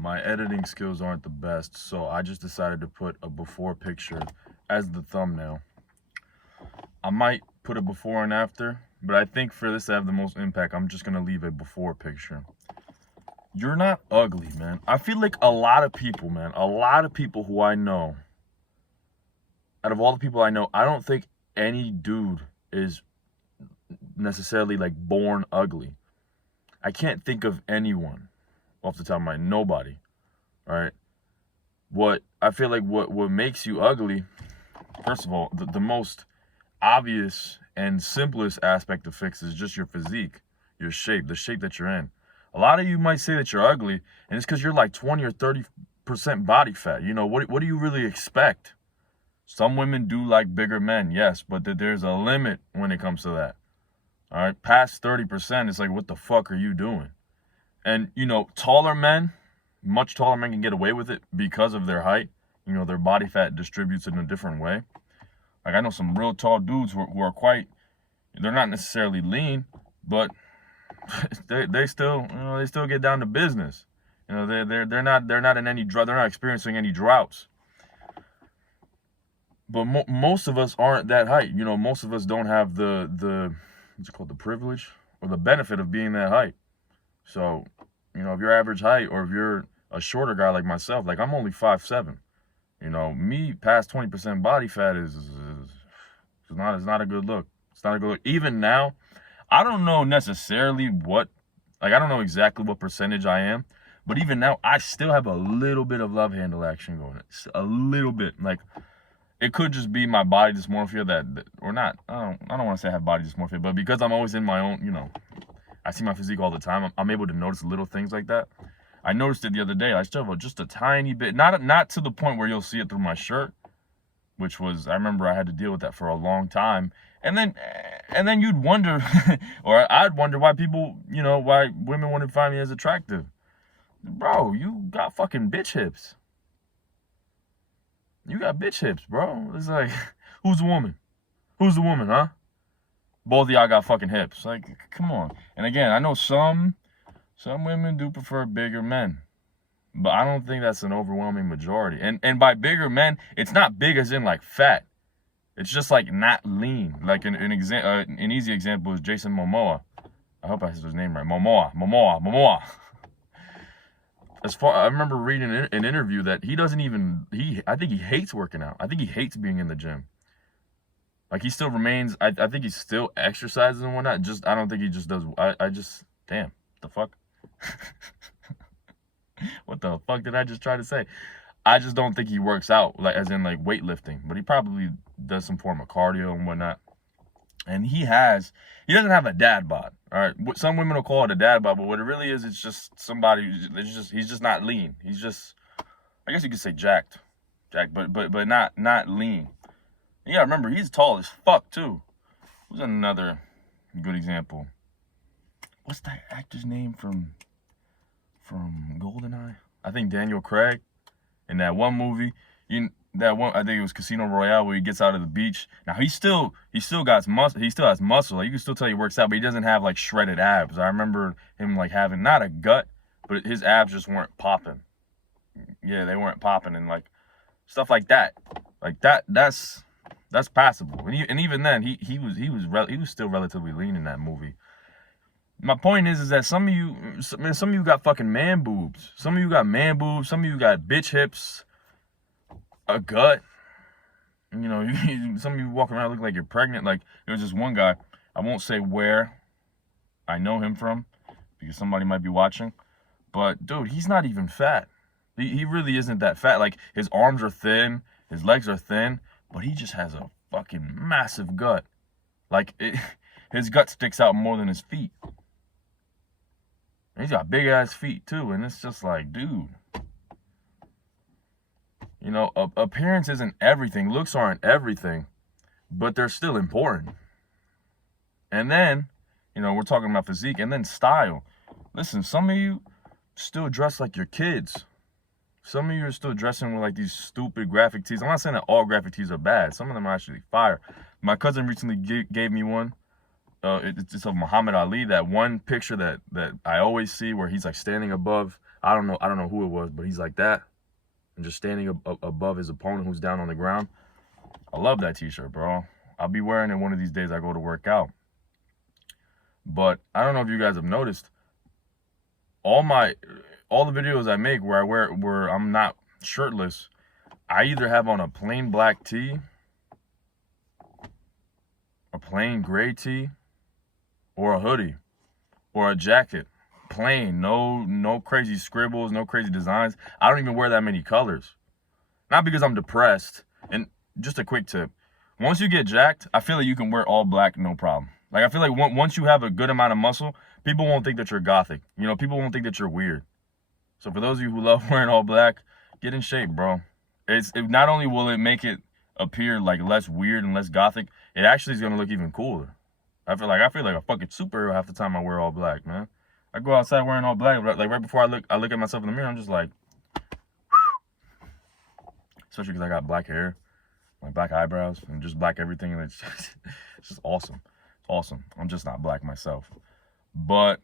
my editing skills aren't the best, so I just decided to put a before picture as the thumbnail. I might put a before and after, but I think for this to have the most impact, I'm just gonna leave a before picture. You're not ugly, man. I feel like a lot of people, man, a lot of people who I know, out of all the people I know, I don't think any dude is necessarily like born ugly. I can't think of anyone off the top of my head, nobody. All right. What I feel like what makes you ugly, first of all, the most obvious and simplest aspect to fix is just your physique, your shape, the shape that you're in. A lot of you might say that you're ugly, and it's because you're like 20 or 30% body fat. You know, what do you really expect? Some women do like bigger men, yes, but there's a limit when it comes to that. All right, past 30%, it's like, what the fuck are you doing? And, you know, taller men, much taller men can get away with it because of their height. You know, their body fat distributes in a different way. Like, I know some real tall dudes who are quite, they're not necessarily lean, but they still, you know, they still get down to business. You know, they're not in any drought, they're not experiencing any droughts. But most of us aren't that height. You know, most of us don't have the what's it called, the privilege or the benefit of being that height. So, you know, if you're average height or if you're a shorter guy like myself, like I'm only 5'7". You know, me past 20% body fat is not a good look. It's not a good look. Even now, I don't know necessarily what, like I don't know exactly what percentage I am, but even now I still have a little bit of love handle action going. It's a little bit. Like it could just be my body dysmorphia that or not. I don't want to say I have body dysmorphia, but because I'm always in my own, you know, I see my physique all the time, I'm able to notice little things like that. I noticed it the other day. I still have just a tiny bit, not to the point where you'll see it through my shirt, which was, I remember I had to deal with that for a long time. And then you'd wonder, or I'd wonder why people, you know, why women wouldn't find me as attractive. Bro, you got fucking bitch hips. You got bitch hips, bro. It's like, who's the woman? Who's the woman, huh? Both of y'all got fucking hips. Like, come on. And again, I know some women do prefer bigger men, but I don't think that's an overwhelming majority. And by bigger men, it's not big as in like fat. It's just like not lean. Like an easy example is Jason Momoa. I hope I said his name right. Momoa. I remember reading an interview that he doesn't even, I think he hates working out. I think he hates being in the gym. Like he still remains, I think he still exercises and whatnot. I don't think he just does, damn, the fuck? What the fuck did I just try to say? I just don't think he works out, like as in like weightlifting, but he probably does some form of cardio and whatnot. And he doesn't have a dad bod. All right, some women will call it a dad bod, but what it really is, it's just somebody. He's just not lean. He's just, I guess you could say jacked, but not lean. And yeah, remember he's tall as fuck too. Who's another good example? What's that actor's name from GoldenEye? I think Daniel Craig. In that one movie, I think it was Casino Royale, where he gets out of the beach. Now he still got muscle. He still has muscle. Like, you can still tell he works out, but he doesn't have like shredded abs. I remember him like having not a gut, but his abs just weren't popping. Yeah, they weren't popping, and like stuff like that. Like that's passable. And even then, he was still relatively lean in that movie. My point is that some of you got fucking man boobs. Some of you got man boobs. Some of you got bitch hips, a gut. You know, some of you walk around looking like you're pregnant. Like, there was this one guy, I won't say where I know him from because somebody might be watching, but dude, he's not even fat. He really isn't that fat. Like, his arms are thin, his legs are thin, but he just has a fucking massive gut. Like, his gut sticks out more than his feet. He's got big ass feet too, and it's just like, dude. You know, appearance isn't everything. Looks aren't everything, but they're still important. And then, you know, we're talking about physique, and then style. Listen, some of you still dress like your kids. Some of you are still dressing with like these stupid graphic tees. I'm not saying that all graphic tees are bad. Some of them are actually fire. My cousin recently gave me one. It's of Muhammad Ali, that one picture that I always see where he's like standing above I don't know who it was, but he's like that, and just standing above his opponent who's down on the ground. I love that t-shirt, bro. I'll be wearing it one of these days I go to work out. But I don't know if you guys have noticed, all the videos I make where I'm not shirtless, I either have on a plain black tee, a plain gray tee, or a hoodie, or a jacket. Plain, no crazy scribbles, no crazy designs. I don't even wear that many colors. Not because I'm depressed. And just a quick tip. Once you get jacked, I feel like you can wear all black, no problem. Like, I feel like once you have a good amount of muscle, people won't think that you're gothic. You know, people won't think that you're weird. So for those of you who love wearing all black, get in shape, bro. Not only will it make it appear like less weird and less gothic, it actually is gonna look even cooler. I feel like a fucking superhero half the time I wear all black, man. I go outside wearing all black, like right before I look at myself in the mirror, I'm just like, especially because I got black hair, like black eyebrows, and just black everything, and it's just awesome. It's awesome. I'm just not black myself, but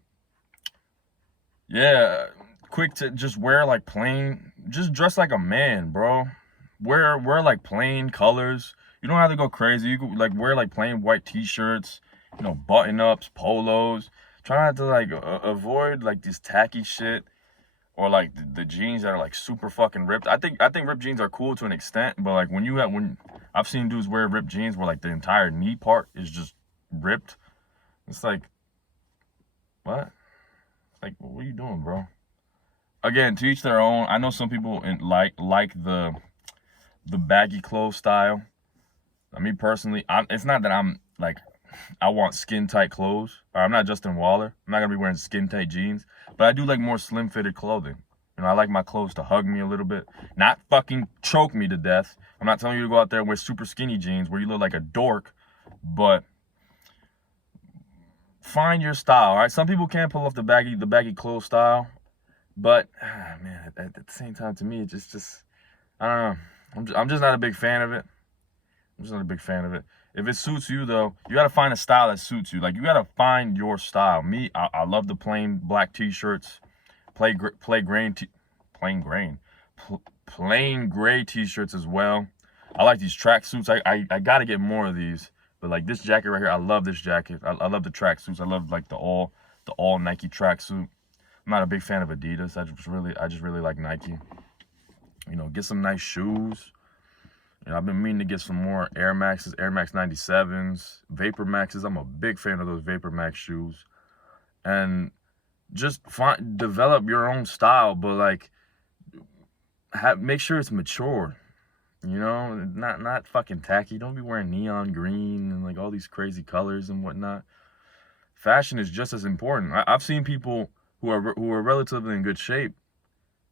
yeah, quick to just wear like plain, just dress like a man, bro. Wear like plain colors. You don't have to go crazy. You could like wear like plain white t-shirts, you know, button ups, polos. Try not to like avoid like this tacky shit, or like the jeans that are like super fucking ripped. I think ripped jeans are cool to an extent, but like when I've seen dudes wear ripped jeans where like the entire knee part is just ripped. It's like, what? Like, what are you doing, bro? Again, to each their own. I know some people like the baggy clothes style. Me personally, it's not that I'm like, I want skin tight clothes. I'm not Justin Waller. I'm not gonna be wearing skin tight jeans, but I do like more slim fitted clothing. You know, I like my clothes to hug me a little bit, not fucking choke me to death. I'm not telling you to go out there and wear super skinny jeans where you look like a dork, but find your style. All right, some people can't pull off the baggy clothes style, but man, at the same time, to me, it just I don't know. I'm just not a big fan of it. I'm just not a big fan of it. If it suits you, though, you got to find a style that suits you. Like, you got to find your style. Me, I love the plain black t-shirts, plain gray t-shirts as well. I like these track suits. I got to get more of these. But, like, this jacket right here, I love this jacket. I love the track suits. I love, like, the all Nike track suit. I'm not a big fan of Adidas. I just really like Nike. You know, get some nice shoes. You know, I've been meaning to get some more Air Maxes, Air Max 97s, Vapor Maxes. I'm a big fan of those Vapor Max shoes. And just develop your own style, but like, make sure it's mature. You know, not fucking tacky. Don't be wearing neon green and like all these crazy colors and whatnot. Fashion is just as important. I've seen people who are relatively in good shape,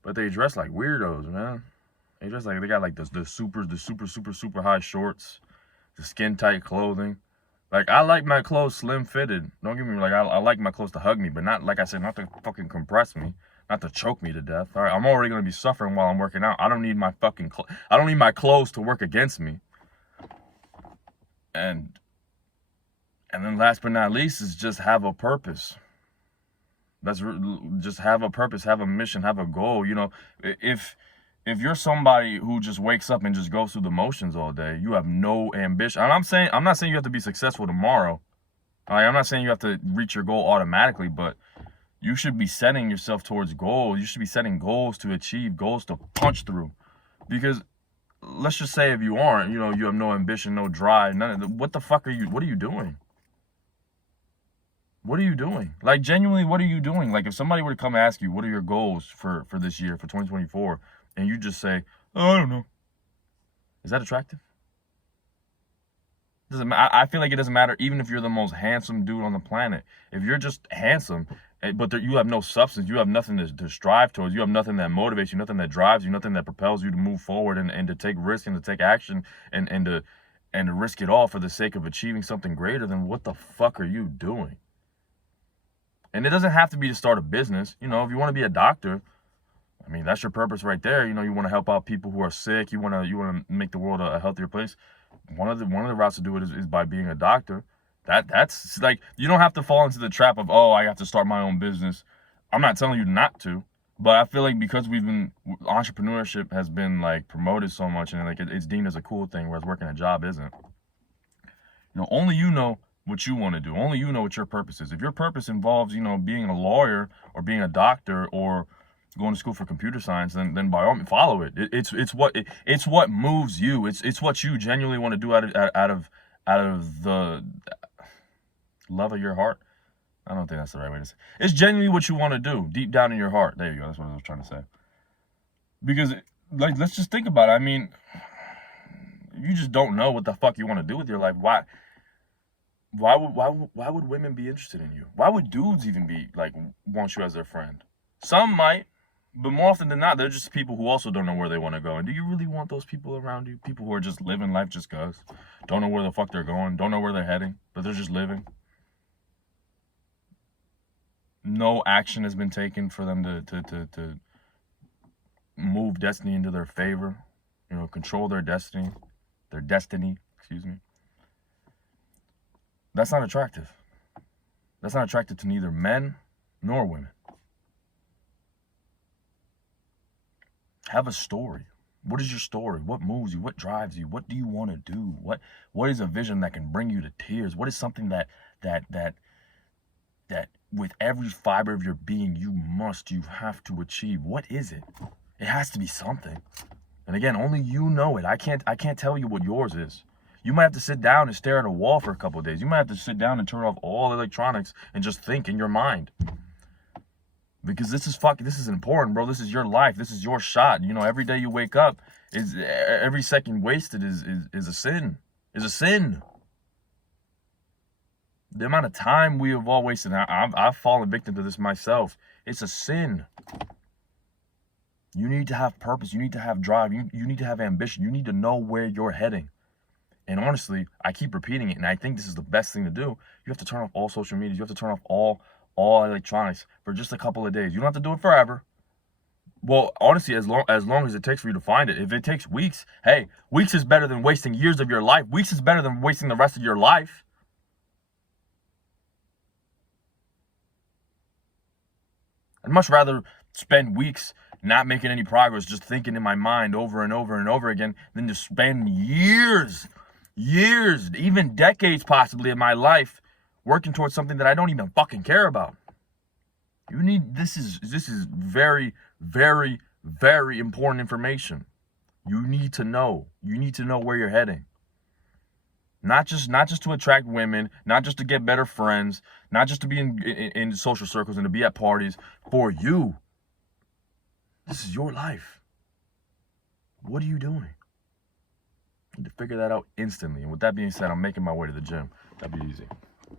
but they dress like weirdos, man. They just like, they got like the super high shorts, the skin tight clothing. Like, I like my clothes slim fitted. Don't get me like, I like my clothes to hug me, but not, like I said, not to fucking compress me, not to choke me to death. All right, I'm already gonna be suffering while I'm working out. I don't need my I don't need my clothes to work against me. And then last but not least is just have a purpose. Just have a purpose, have a mission, have a goal. You know, if you're somebody who just wakes up and just goes through the motions all day, you have no ambition. And I'm not saying you have to be successful tomorrow. I'm not saying you have to reach your goal automatically, but you should be setting yourself towards goals. You should be setting goals to achieve, goals to punch through. Because let's just say if you aren't, you know, you have no ambition, no drive, what the fuck what are you doing? What are you doing? Like, genuinely, what are you doing? Like, if somebody were to come ask you, what are your goals for this year, for 2024? And you just say, oh, I don't know. Is that attractive? I feel like it doesn't matter even if you're the most handsome dude on the planet. If you're just handsome, but you have no substance, you have nothing to strive towards, you have nothing that motivates you, nothing that drives you, nothing that propels you to move forward and to take risk and to take action and to risk it all for the sake of achieving something greater, then what the fuck are you doing? And it doesn't have to be to start a business. You know, if you want to be a doctor, I mean, that's your purpose right there. You know, you want to help out people who are sick. You want to make the world a healthier place. One of the routes to do it is by being a doctor. That's like, you don't have to fall into the trap of, oh, I have to start my own business. I'm not telling you not to, But I feel like because entrepreneurship has been like promoted so much, and like it's deemed as a cool thing, whereas working a job isn't. Only you know what you want to do. Only you know what your purpose is. If your purpose involves, being a lawyer or being a doctor or going to school for computer science, then by all means follow it. It's what moves you. It's what you genuinely want to do out of the love of your heart. I don't think that's the right way to say it. It's genuinely what you want to do deep down in your heart. There you go. That's what I was trying to say. Because, like, let's just think about it. I mean, you just don't know what the fuck you want to do with your life. Why would women be interested in you? Why would dudes even be like want you as their friend? Some might, but more often than not, they're just people who also don't know where they want to go. And do you really want those people around you? People who are just living life just cause, don't know where the fuck they're going, don't know where they're heading, but they're just living. No action has been taken for them to move destiny into their favor, control their destiny, excuse me. That's not attractive. That's not attractive to neither men nor women. Have a story. What is your story? What moves you? What drives you? What do you want to do? What is a vision that can bring you to tears? What is something that with every fiber of your being you have to achieve? What is it? It has to be something. And again, only you know it. I can't tell you what yours is. You might have to sit down and stare at a wall for a couple of days. You might have to sit down and turn off all electronics and just think in your mind. Because this is important, bro. This is your life. This is your shot. Every day you wake up, every second wasted is a sin. Is a sin. The amount of time we have all wasted, I've fallen victim to this myself. It's a sin. You need to have purpose. You need to have drive. You need to have ambition. You need to know where you're heading. And honestly, I keep repeating it, and I think this is the best thing to do. You have to turn off all social media. You have to turn off all electronics for just a couple of days. You don't have to do it forever. Well, honestly, as long as it takes for you to find it. If it takes weeks, hey, weeks is better than wasting years of your life. Weeks is better than wasting the rest of your life. I'd much rather spend weeks not making any progress, just thinking in my mind over and over and over again, than to spend years, even decades possibly of my life working towards something that I don't even fucking care about. This is very, very, very important information. You need to know. You need to know where you're heading. Not just to attract women, not just to get better friends, not just to be in social circles and to be at parties. For you. This is your life. What are you doing? You need to figure that out instantly. And with that being said, I'm making my way to the gym. That'd be easy.